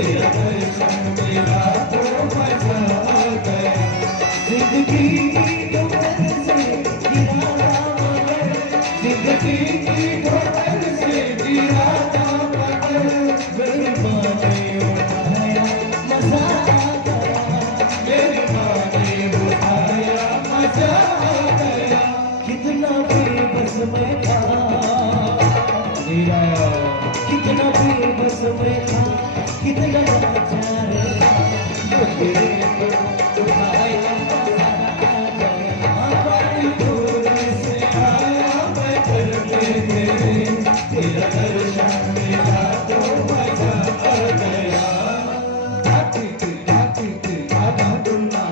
तेरा दर्शन मिला तो मजा आ गया। जिंदगी की ठोकर से गिरा था मगर, जिंदगी की ठोकर से गिरा था मगर, मेरी माँ ने उठाया मजा आ गया। मेरी माँ ने उठाया मजा आ गया। कितना बेबस मैं था, कितना बेबस मैं था, कितना लाचार था, तेरे को उठाया मजा आ गया। बड़ी दूर से आया मैं करके तेरे, तेरा दर्शन मिला तो मजा आ गया। आधा दुन्ना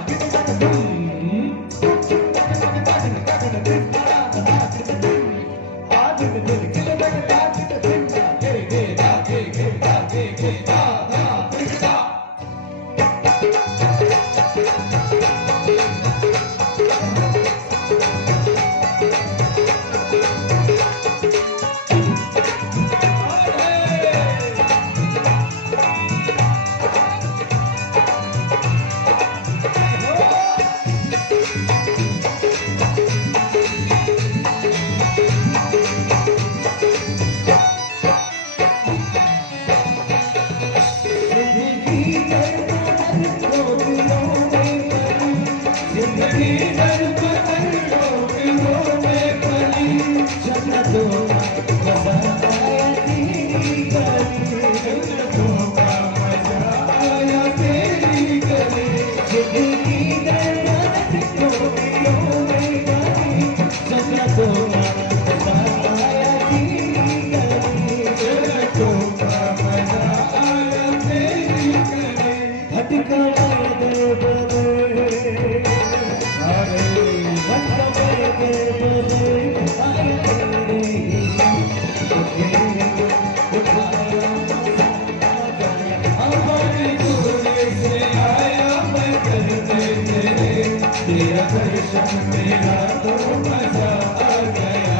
तेरा दर्शन मिला तो मजा आ गया।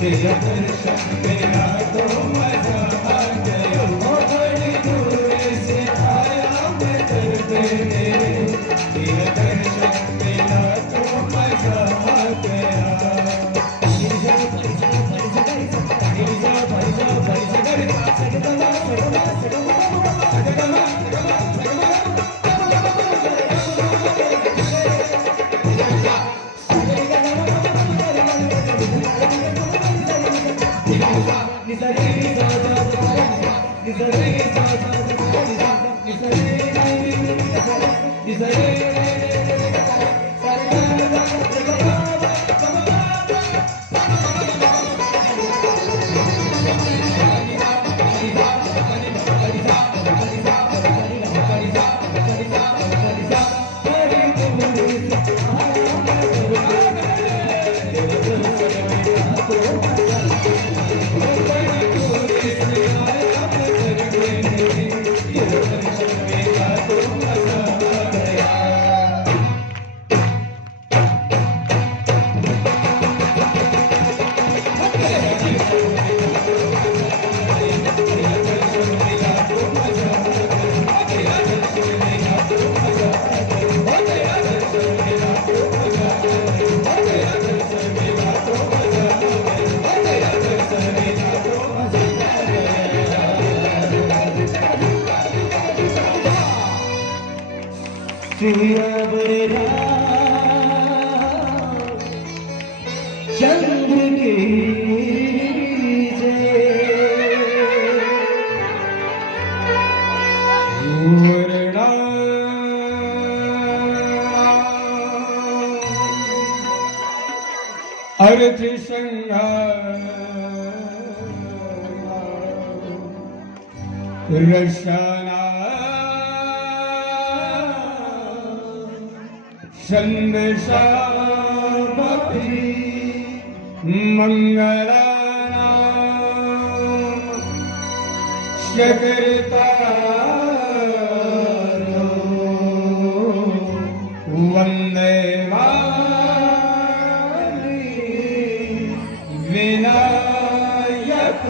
तेरा दर्शन मिला तो मजा आ गया। बड़ी दूर से आया मैं करते तेरे, तेरा दर्शन मिला तो मजा आ गया। चंद्र की अर्थ संगा रशना संदेशा मंगला शकरता वंदे विनायक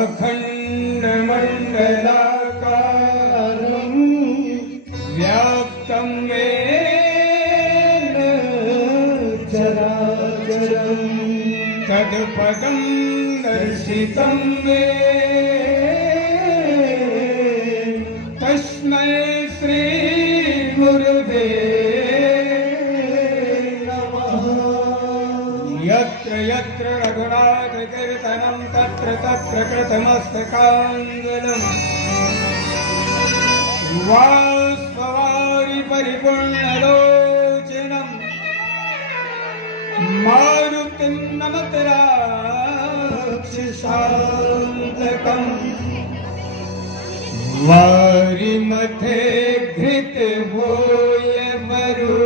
अखंड मंडलाकारं व्याप्तं येन चराचरं तत्पदं दर्शितं मे तस्मै श्री गुरुवे यत्र यत्र रघुनाथ कीर्तनं तत्र तत्र कृतमस्तकाञ्जलिं वास्ववारि परिपूर्णलोचनं मारुतिं नमत राक्षसान्तकं वारिमथे घृत होय मरु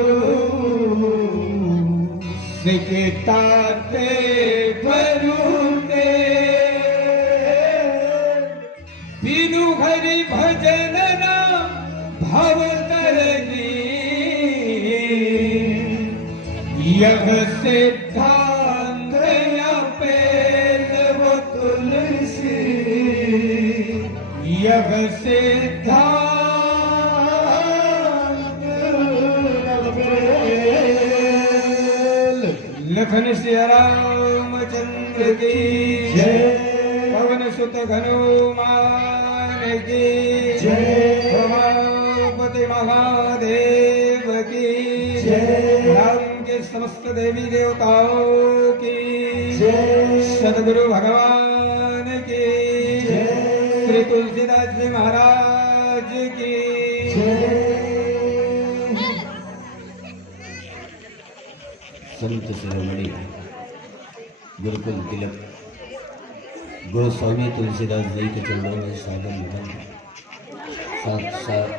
सिकताते भरूते बिनु हरि भजन ना भवतरनी यह सिद्धांत अपेल वो तुलसी यह सिद्धांत लखन सिया रामचंद्र की जय पवन सुत हनुमान की जय उमापति महादेव की जय राम के समस्त देवी देवताओं की जय सदगुरु भगवान की जय श्री तुलसीदास जी महाराज की जय। संत शिरोमणि गुरुकुल तिलक गोस्वामी तुलसीदास जी के चरणों में सागर निधन साक्षात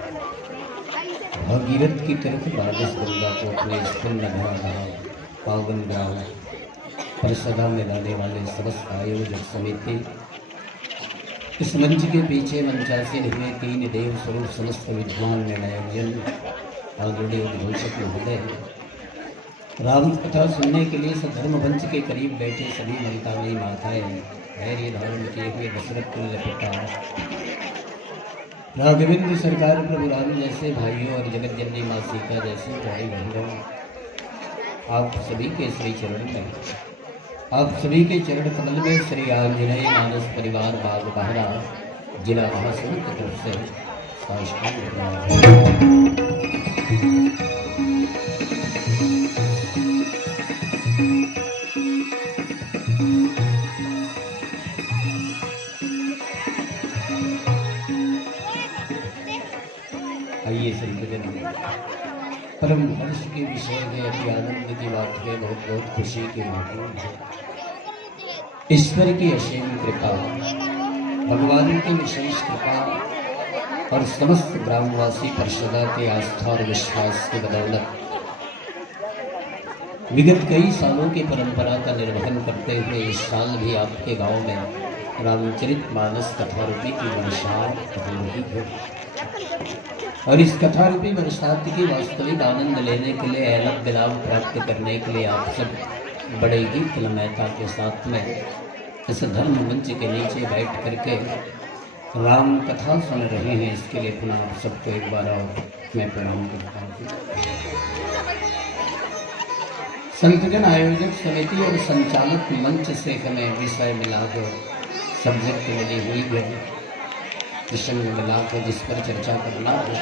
भागीरथ की तरफ द्वादश गंगा को अपने स्कंद भरा पावन ग्राम पर सदा में लाने वाले समस्त आयोजक समिति, इस मंच के पीछे मंचासीन हुए तीन देव स्वरूप समस्त विद्वान निर्णायक आदरणीय उद्घोषक महोदय, राम कथा सुनने के लिए सधर्म मंच के करीब बैठे सभी ममतामयी माताएं, धैर्य धारण किए हुए दशरथ तुल्य पिता राघवेंद्र सरकार प्रभु राम जैसे भाइयों और जगत जननी माँ सीता जैसे भाई बहनों, आप सभी के श्री चरण में, आप सभी के चरण कमल में श्री आंजनेय मानस परिवार बाग बहरा जिला महासमुंद की तरफ से साष्टांग आइए संतजन, परम हर्ष के विषय में अति आनंद की बात है, बहुत बहुत खुशी के माहौल है। ईश्वर की असीम कृपा, भगवान की विशेष कृपा और समस्त ग्रामवासी परिषदा के आस्था और विश्वास की बदौलत विगत कई सालों की परंपरा का निर्वहन करते हुए इस साल भी आपके गांव में रामचरित मानस कथा रूपी की बरसात हो रही है। और इस कथा रूपी बरसात की वास्तविक आनंद लेने के लिए, ऐलक बिलाव प्राप्त करने के लिए आप सब बड़े ही तन्मयता के साथ में इस धर्म मंच के नीचे बैठ करके राम कथा सुन रहे हैं। इसके लिए पुनः आप सबको एक बार और मैं प्रणाम करता हूँ। संतजन आयोजक समिति और संचालक मंच से हमें विषय मिला हो, सब्जेक्ट मिली हुई है, प्रसंग मिला हो जिस पर चर्चा करना हो।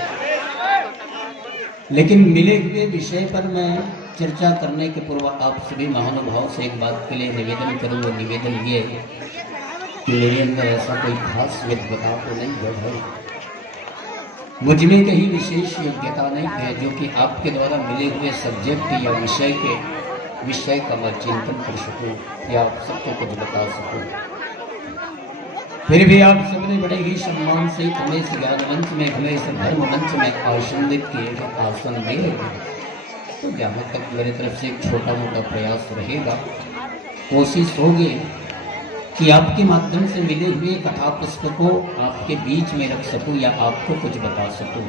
लेकिन मिले हुए विषय पर मैं चर्चा करने के पूर्व आप सभी महानुभाव से एक बात के लिए निवेदन करूँगा। निवेदन ये कि मेरे अंदर ऐसा कोई खास योग्यता तो नहीं है भाई, मुझ में कहीं विशेष योग्यता नहीं है जो कि आपके द्वारा मिले हुए सब्जेक्ट या विषय का मैं चिंतन कर सकूं या आप सबको कुछ बता सकूं। फिर भी आप सबने बड़े ही सम्मान से हमें इस ज्ञान मंच में, हमें इस धर्म मंच में आसनित किए, आसन दिए, तो जहाँ तक मेरी तरफ से एक छोटा मोटा प्रयास रहेगा, कोशिश होगी कि आपके माध्यम से मिले हुए कथा पुष्प को आपके बीच में रख सकूं या आपको कुछ बता सकूं।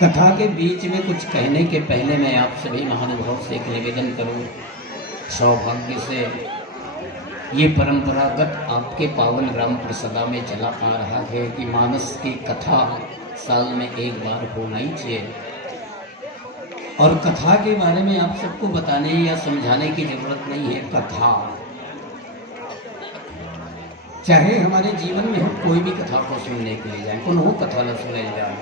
कथा के बीच में कुछ कहने के पहले मैं आप सभी महानुभाव से एक निवेदन करूं। सौभाग्य से ये परंपरागत आपके पावन ग्राम प्रसदा में चला आ रहा है कि मानस की कथा साल में एक बार होना ही चाहिए, और कथा के बारे में आप सबको बताने या समझाने की जरूरत नहीं है। कथा चाहे हमारे जीवन में हम कोई भी कथा को सुनने के लिए जाए, कोनो कथा न सुने जाए,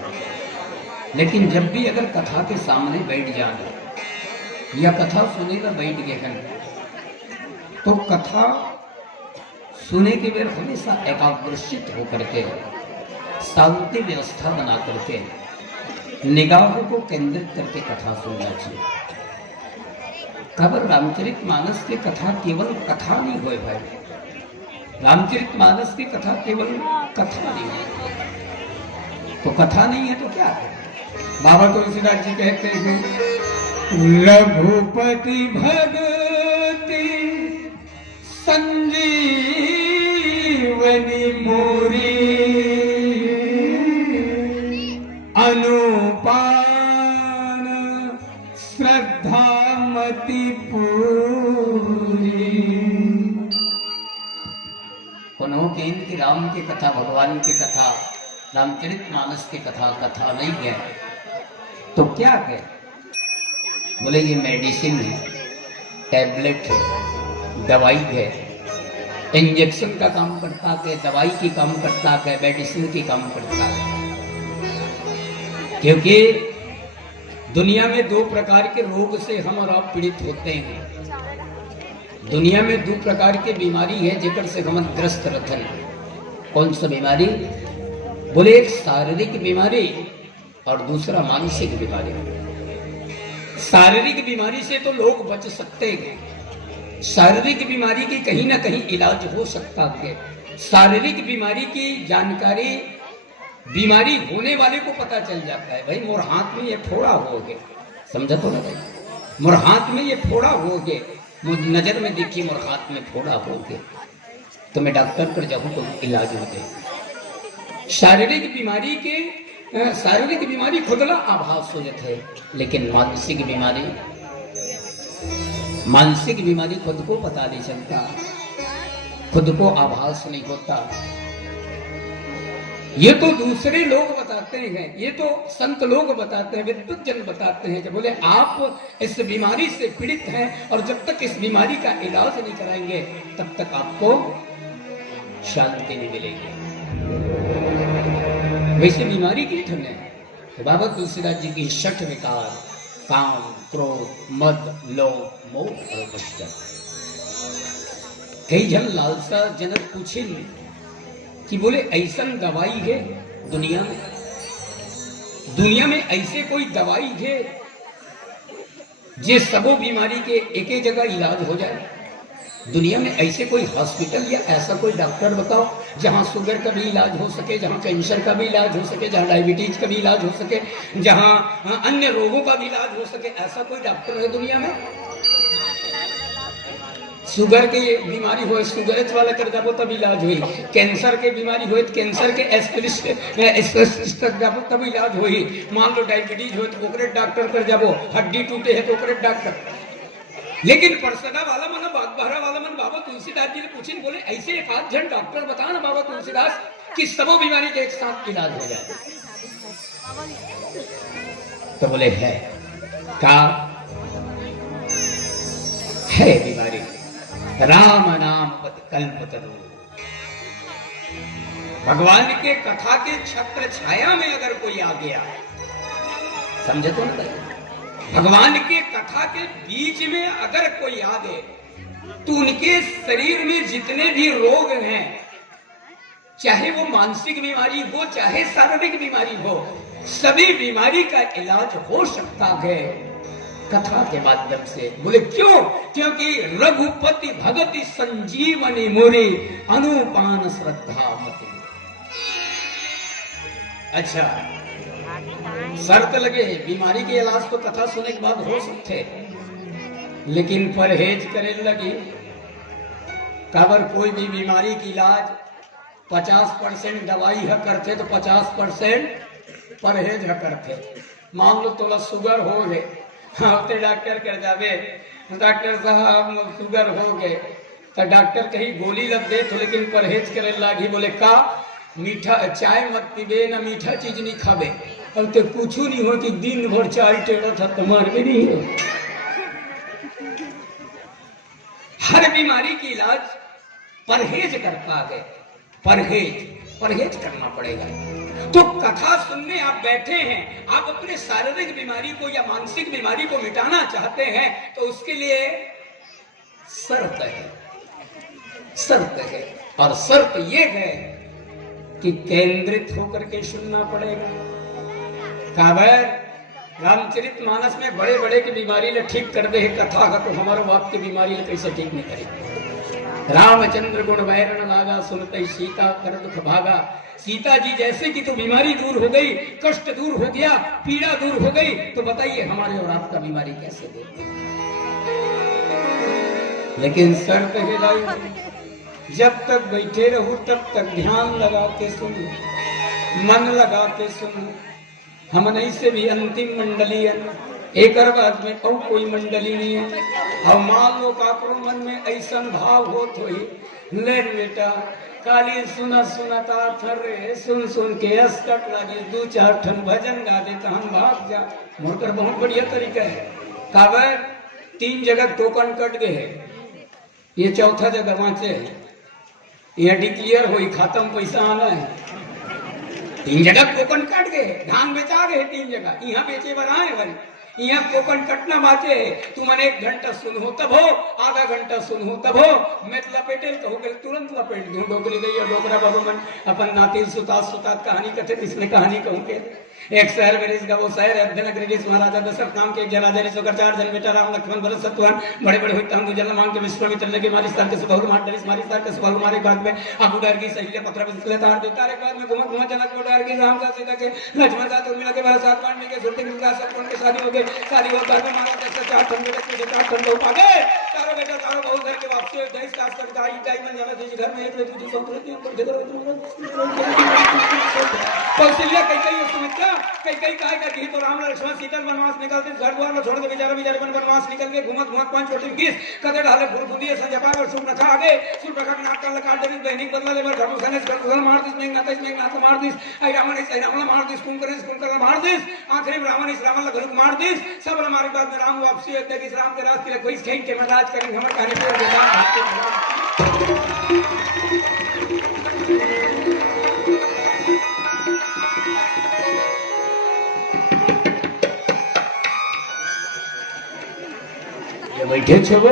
लेकिन जब भी अगर कथा के सामने बैठ जाए या कथा सुने का बैठ गए तो कथा सुने के बेर हमेशा एकाग्रचित होकर के शांति व्यवस्था बना करके निगाहों को केंद्रित करके कथा सुनना चाहिए। खबर रामचरित मानस की कथा केवल कथा नहीं हो भाई, रामचरित मानस की कथा केवल कथा नहीं है। तो कथा नहीं है तो क्या है? बाबा तुलसीदास जी कहते हैं रघुपति भगति संजीवनी मोरी अनुपान श्रद्धा मति पूरी। पुनः की राम की कथा, भगवान की कथा, रामचरित मानस की कथा कथा नहीं है तो क्या है? बोले ये मेडिसिन है, टैबलेट है, दवाई है, इंजेक्शन का काम करता है, दवाई की काम करता है, मेडिसिन की काम करता है। क्योंकि दुनिया में दो प्रकार के रोग से हम और आप पीड़ित होते हैं। दुनिया में दो प्रकार की बीमारी है जेकर से हम ग्रस्त रहते हैं। कौन सा बीमारी? बोले एक शारीरिक बीमारी और दूसरा मानसिक बीमारी। शारीरिक बीमारी से तो लोग बच सकते हैं, शारीरिक बीमारी की कहीं ना कहीं इलाज हो सकता है। शारीरिक बीमारी की जानकारी बीमारी होने वाले को पता चल जाता है। भाई मोर हाथ में ये फोड़ा हो गए, समझा तो ना भाई, मोर हाथ में ये फोड़ा हो गए, मुझे नजर में देखिए मोर हाथ में फोड़ा हो गए, तो मैं डॉक्टर पर जाऊं तो इलाज हो गए। शारीरिक बीमारी खुदला आभास हो जाता है, लेकिन मानसिक बीमारी खुद को पता नहीं चलता, खुद को आभास नहीं होता। ये तो दूसरे लोग बताते हैं, ये तो संत लोग बताते हैं, विद्वत जन बताते हैं कि बोले आप इस बीमारी से पीड़ित हैं और जब तक इस बीमारी का इलाज नहीं कराएंगे तब तक आपको शांति नहीं मिलेगी। वैसे बीमारी की ठन है तो बाबा तुलसीदास जी की 6 विकार, काम, क्रोध, मद, लोभ, मोह और मत्सर। कई जन लालसा जनक पूछे कि बोले ऐसा दवाई है दुनिया में ऐसे कोई दवाई है जे सबो बीमारी के एक ही जगह इलाज हो जाए? दुनिया में ऐसे कोई हॉस्पिटल या ऐसा कोई डॉक्टर बताओ जहां शुगर का भी इलाज हो सके, जहां कैंसर का भी इलाज हो सके, जहां डायबिटीज का भी इलाज हो सके, जहां अन्य रोगों का भी इलाज हो सके, ऐसा कोई डॉक्टर है दुनिया में? शुगर के बीमारी हो शुगर वाला कर जाबो तब इलाज हुई, कैंसर के बीमारी हो कैंसर के स्पेशलिस्ट तक जाबो तब इलाज हुई। मान लो डायबिटीज हो तो ओकरे डॉक्टर कर जाबो, हड्डी टूटे है तो ओकरे डॉक्टर। लेकिन परसदा वाला मन, बागबाहरा वाला मन बाबा तुलसीदास जी ने पूछी, बोले ऐसे एक आध जन डॉक्टर बता ना बाबा तुलसीदास कि सबो बीमारी के एक साथ इलाज हो जाए। तो बोले है का है बीमारी राम नाम कल्पतरु। भगवान के कथा के छत्र छाया में अगर कोई आ गया, समझे तो ना, भगवान के कथा के बीच में अगर कोई आ गए तो उनके शरीर में जितने भी रोग हैं, चाहे वो मानसिक बीमारी हो चाहे शारीरिक बीमारी हो, सभी बीमारी का इलाज हो सकता है कथा के माध्यम से। बोले क्यों? क्योंकि रघुपति भगति संजीवनी मोरी अनुपान श्रद्धा मति। अच्छा, शर्त लगे बीमारी के इलाज तो कथा सुनने के बाद हो सकते, लेकिन परहेज करे लगी काबर कोई भी बीमारी की इलाज 50% दवाई है करते तो 50% परहेज है करते। मान लो तोला शुगर हो गए, हाँ तो डॉक्टर कर जावे, डॉक्टर साहब शुगर हो गए तो डॉक्टर कहीं गोली लग दे तो, लेकिन परहेज करे लगी। बोले का मीठा चाय मत पीबे ना मीठा चीज नहीं खावे। अब तो कुछ नहीं हो कि दिन भर चाय टेढ़ा था तुम्हारे भी नहीं हो। हर बीमारी की इलाज परहेज करता है, परहेज करना पड़ेगा। तो कथा सुनने आप बैठे हैं, आप अपने शारीरिक बीमारी को या मानसिक बीमारी को मिटाना चाहते हैं तो उसके लिए शर्त है और शर्त यह है कि केंद्रित होकर के सुनना पड़ेगा। काबर रामचरितमानस में बड़े बड़े की बीमारी ले ठीक कर दे कथा का, तो हमारे बाप की बीमारी ले कैसे ठीक नहीं करेगी। रामचंद्र गुण वैरण लागा सुनते सीता कर दुख भागा। सीता जी जैसे कि तो बीमारी दूर हो गई, कष्ट दूर हो गया, पीड़ा दूर हो गई, तो बताइए हमारे और आपका बीमारी कैसे दूर। लेकिन शर्त है भाई, जब तक बैठे रहो तब तक ध्यान लगा के सुनो, मन लगा के सुनो। हम नहीं से भी अंतिम मंडली है, एक बाद में और कोई मंडली नहीं है। और मान लो काकरो मन में ऐसा भाव हो तो ही ले बेटा काली सुना सुनता थरे सुन सुन के अस्कट लगे, 2-4 ठन भजन गा दे तो हम भाग जा। मोरकर बहुत बढ़िया तरीका है। काबर 3 जगह टोकन कट गए है, ये चौथा जगह वहां से ये डिक्लियर हुई खत्म, पैसा आना है। 3 जगह टोकन कट गए, धान बेचा गए 3 जगह, यहाँ बेचे बनाए बन, यहाँ टोकन कटना बाचे है। तुम 1 घंटा सुन हो तब हो, आधा घंटा सुन हो तब हो, मैं लपेटे तो हो गए तुरंत लपेट दूं। डोकरी गई डोकरा बाबू मन अपन नाती सुतात सुतात कहानी कथे, इसने कहानी कहूँ के एक शहर में रिस वो शहर है जनक महाराजा दशरथ नाम के एक जन राजा रिस 4 जन बेटा राम लक्ष्मण भरत शत्रुघ्न बड़े बड़े हुए हम जन्म मांग के विश्वामित्र लगे मारी स्तर के सुबह मार डरिस मारी स्तर के सुबह मारे बाद में अबू डर की सही पत्र बिस्ले तार देता रे बाद में घुमत घुमत जनक को डर की राम का सीता के लक्ष्मण साथ उर्मिला के भरत साथ पांडे के सुरती के साथ कौन के शादी हो गई। शादी हो बाद में मारा दशरथ 4 ठंडे के 4 ठंडे उठा गए, तारो बेटा तारो बहुत घर के वापसी देश का कर दाई टाइम में जाना थी घर में एक दूसरी संस्कृति पर देखो कौशल्या कई सुमित्रा कई कहा कि तो राम लक्ष्मण सीता वनवास निकलते घर द्वार में छोड़ के बेचारे वनवास निकल के घुमत घुमत 5 छोटी किस कदे ढाले फुरफुदिए संजपा और सुन रखा आगे सुन रखा नाक का लगा डरी बहनी बदला ले धर्म सने कर मार दिस में नाथ मार दिस आई रावण मार दिस कुंकर मार दिस आखिरी में रावण इस रावण घरुक मार दिस सब हमारे बाद में राम वापसी होते कि राम के रास्ते कोई खेल के मजाज करेंगे हमारे कहानी बैठे छो वो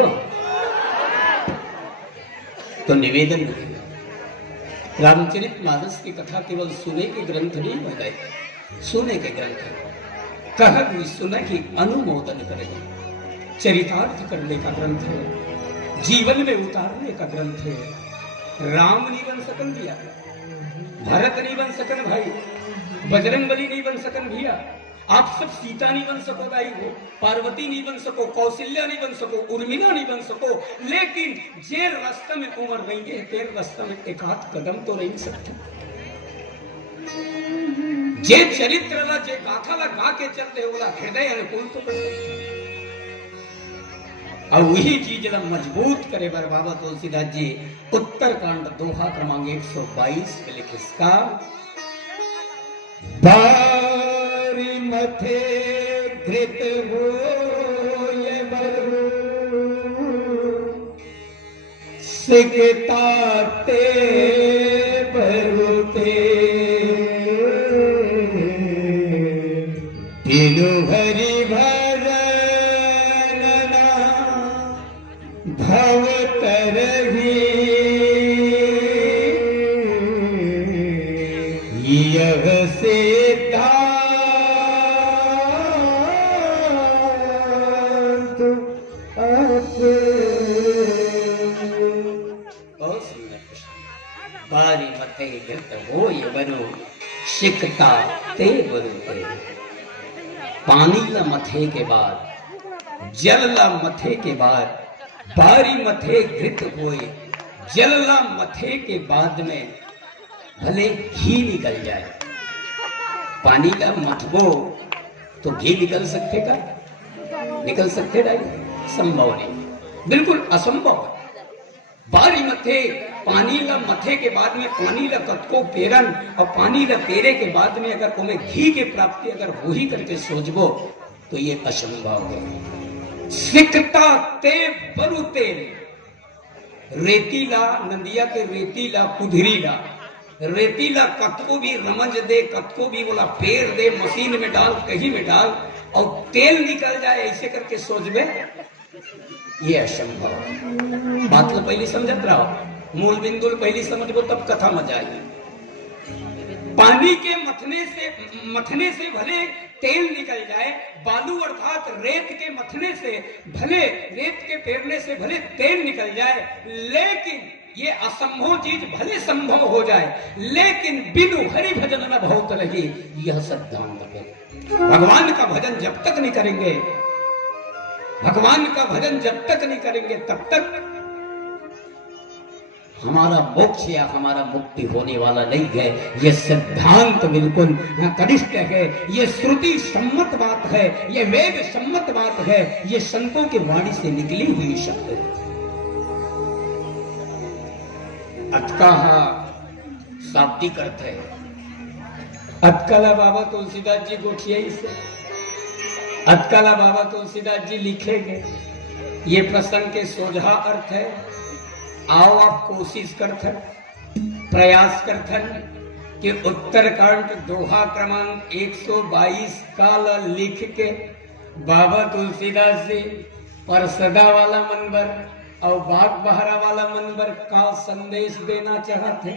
तो निवेदन रामचरितमानस की कथा केवल सुने के ग्रंथ नहीं बन गए, सुने के ग्रंथ कह भी सुना कि अनुमोदन करेगा, चरितार्थ करने का ग्रंथ है, जीवन में उतारने का ग्रंथ है। राम नहीं बन सकन भैया, भरत नहीं बन सकन भाई, बजरंगबली नहीं बन सकन भैया, आप सब सीता नहीं बन सको भाई हो, पार्वती नहीं बन सको, कौशल्या नहीं बन सको, उर्मिला नहीं बन सको, लेकिन जे रास्ता में उम्र रहेंगे तेरे रास्ता में एक हाथ कदम तो नहीं सकते। जे चरित्र ला जे गाथा ला गा के चलते हो बोला हृदय अनुकूल तो कर और वही चीज ला मजबूत करे बर बाबा तुलसीदास जी उत्तरकांड दोहा क्रमांक 122 पे लिखे इसका मथे घृत हो ये सिकताते बरुते हरि भजन भव तरही यह से बारी मथे गिरत हो बनो शिकता ते बरुते पानी ला मथे के बाद जल ला मथे के बाद बारी मथे घृत होए जल ला मथे के बाद में भले घी निकल जाए। पानी ला मथबो तो घी निकल सकते का? निकल सकते नहीं, संभव नहीं, बिल्कुल असंभव। बारी मथे पानी ला मथे के बाद में पानी ला कतको पेरन और पानी ला पेरे के बाद में अगर तुम्हें घी के प्राप्ति अगर हो ही करके सोचबो तो ये असंभव है। सिकता ते बरु तेरे रेतीला नदिया के रेतीला कुधरीला रेतीला कतको भी रमज दे कतको भी बोला पेड़ दे मशीन में डाल कहीं में डाल और तेल निकल जाए ऐसे करके सोचबे ये असंभव। बात तो पहले समझत रहो, मूल बिंदु पहली समझबो तब कथा मजा आएगी। पानी के मथने से भले तेल निकल जाए, बालू अर्थात रेत के मथने से भले रेत के पेरने से भले तेल निकल जाए, लेकिन ये असंभव चीज भले संभव हो जाए, लेकिन बिनु हरि भजन न बहुत रही यह सिद्धांत है। भगवान का भजन जब तक नहीं करेंगे, भगवान का भजन जब तक नहीं करेंगे तब तक हमारा मोक्ष या हमारा मुक्ति होने वाला नहीं है। ये सिद्धांत बिल्कुल कनिष्ठ है, ये श्रुति सम्मत बात है, ये वेद सम्मत बात है, ये संतों की वाणी से निकली हुई शब्द है। अटका शाब्दिक अर्थ है। अटकला बाबा तुलसीदास जी गोठिया से अटकला बाबा तुलसीदास जी लिखेंगे, ये प्रसंग के सोझा अर्थ है। आओ आप कोशिश करथन, प्रयास करथन कि उत्तरकांड दोहा क्रमांक 122 का लिख के बाबा तुलसीदास जी परसदा वाला मनबर और बाग बहरा वाला मनबर का संदेश देना चाहते,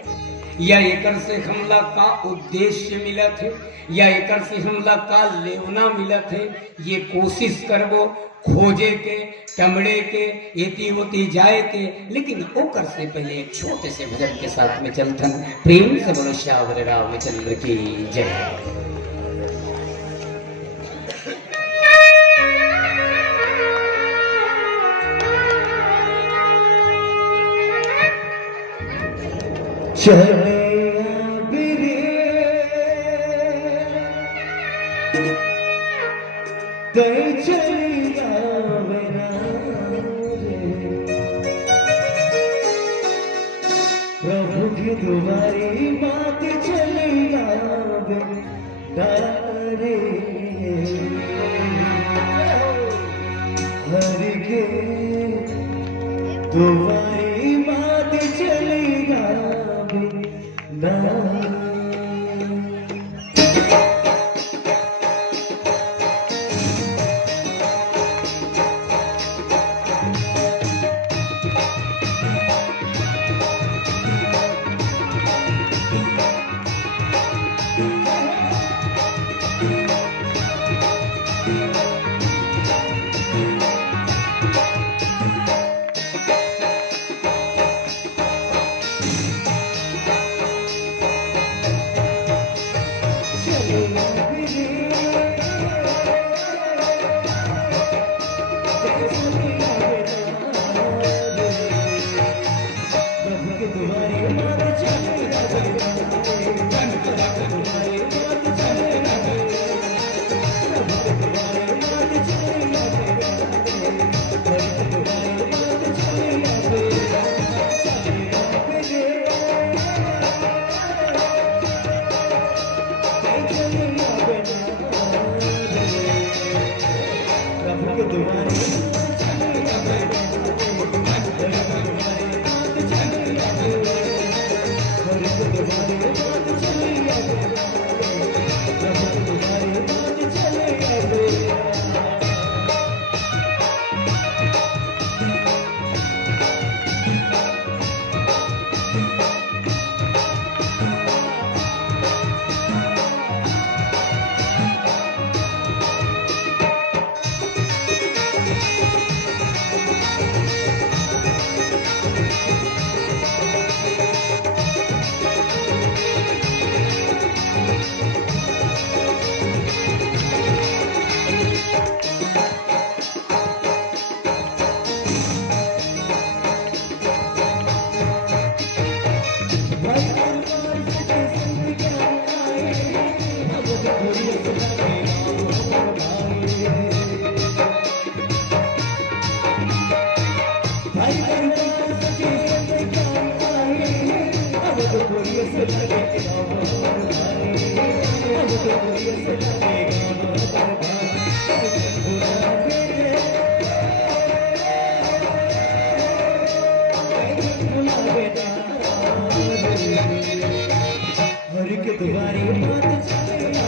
या एकर से हमला का उद्देश्य मिला थे, या एकर से हमला का लेवना मिला थे, ये कोशिश करबो खोजे के टमड़े के एती होती जाए के। लेकिन ओकर से पहले एक छोटे से भजन के साथ में चलथन। प्रेम से बोलो श्यावर रामचंद्र की जय। चले चली प्रभु की तुम्हारी बात चली रे हरि के तुम्हारी बात चली चले तुम्हारी बात चलेगा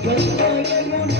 When I am